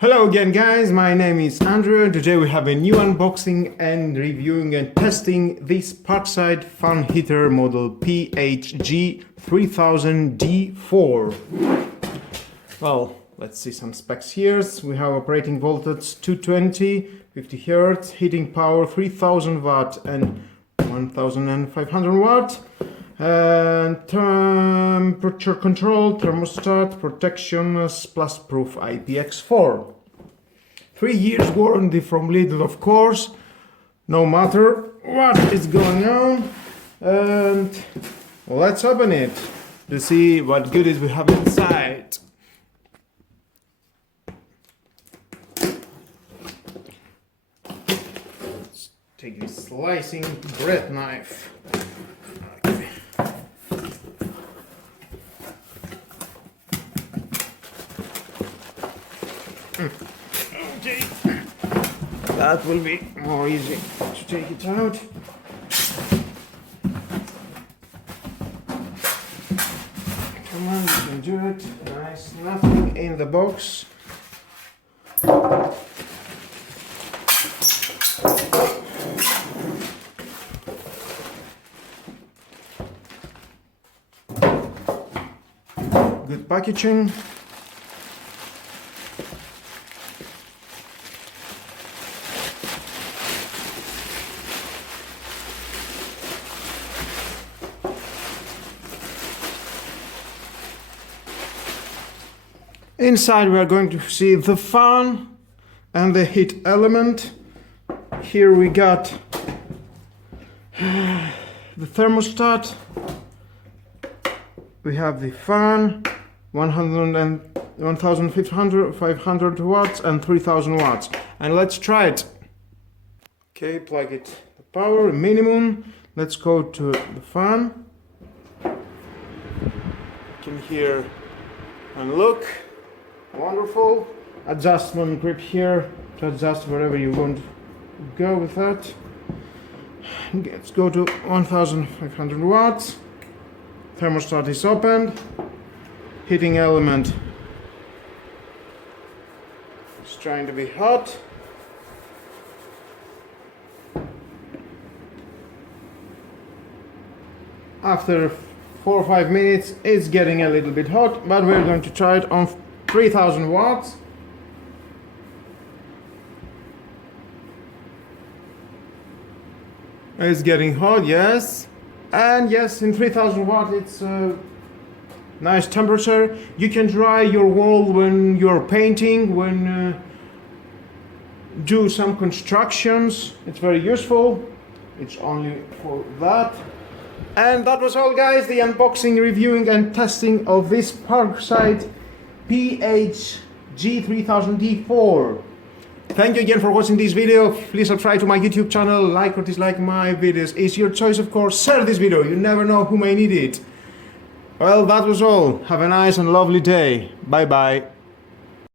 Hello again guys, my name is Andrew and today we have a new unboxing and reviewing and testing this Parkside fan heater model PHG 3000D4. Well, let's see some specs here. We have operating voltage 220, 50 Hz, heating power 3000 watt and 1500 watt. And temperature control, thermostat, protection, plus proof IPX4. 3 years warranty from Lidl, of course, no matter what is going on. And let's open it to see what goodies we have inside. Let's take this slicing bread knife. Okay, that will be more easy to take it out. Come on, you can do it. Nice, nothing in the box. Good packaging. Inside we are going to see the fan and the heat element. Here we got the thermostat. We have the fan, 1500 watts and 3000 watts. And let's try it. Okay, plug it the power minimum. Let's go to the fan. You can hear and look. Wonderful. Adjustment grip here to adjust wherever you want to go with that. Let's go to 1500 watts. Thermostat is opened. Heating element is trying to be hot. After 4 or 5 minutes it's getting a little bit hot, but we're going to try it on 3000 watts. It's getting hot, yes. And yes, in 3000 watts it's a nice temperature. You can dry your wall when you're painting, when do some constructions. It's very useful. It's only for that. And that was all guys, the unboxing, reviewing and testing of this Parkside PHG 3000D4. Thank you again for watching this video. Please subscribe to my YouTube channel, like or dislike my videos. It's your choice, of course. Share this video, you never know who may need it. Well, that was all. Have a nice and lovely day. Bye bye.